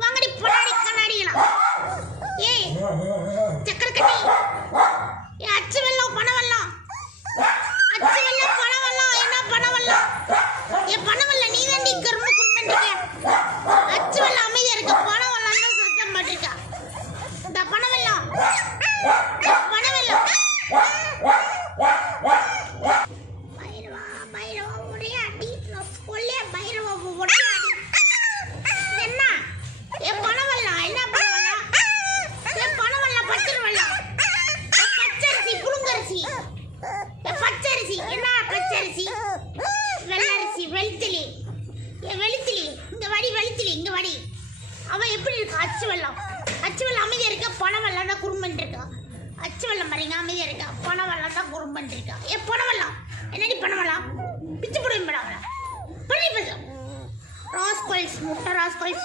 வாங்கடி பொன்னாடி கண்ணாடிக்கலாம். ஏய் சக்கர கட்டி, ஏ அச்சு வெள்ளம் பணம் வெள்ளம், அச்சு வெள்ளம் பணம் வெள்ளம், என்ன பணம் வெள்ளம்? ஏ பணம் வெள்ளம் நீ தாண்டி கரும்பு கும்பிட்டுக்க. அச்சு வெள்ளம் அமைதியா இருக்க, பணம் வெள்ளம் தான் சத்தம் போட்டிருக்கா. இந்த பணம் வெள்ளம், பணம் வெள்ளம். பைரவா பைரவா உடைய அடி, கொல்லே பைரவா உடைய அடி. என்ன ஏ பணம் வெள்ளம், என்ன பணம் வெள்ளம்? ஏ பணம் வெள்ளம், பச்சை வெள்ளம், பச்சரிசி புழுங்கரிசி, பச்சரிசி என்ன பச்சரிசி, வெள்ளரிசி, வெளுத்திலி, வெளுத்திலி இங்க வாடி, வெளுத்திலி இங்க வாடி. அவன் எப்படி இருக்கா? அச்சு வெள்ளம், அச்சு வெள்ளம் அமைதியா இருக்க, பணம் வெள்ளம் தான் குறும்பன் இருக்கா. அச்சு வெள்ளம் பாருங்க அமைதியா இருக்கா, பணம் வெள்ளம் தான் குறும்பன் இருக்கா. ஏ பணம் வெள்ளம், என்னடி பணம் வெள்ளம்? பிச்சு போடுவேன் படம் பண்ணி ராஸ்கோல்ஸ், முட்டை ராஸ்கோல்ஸ்.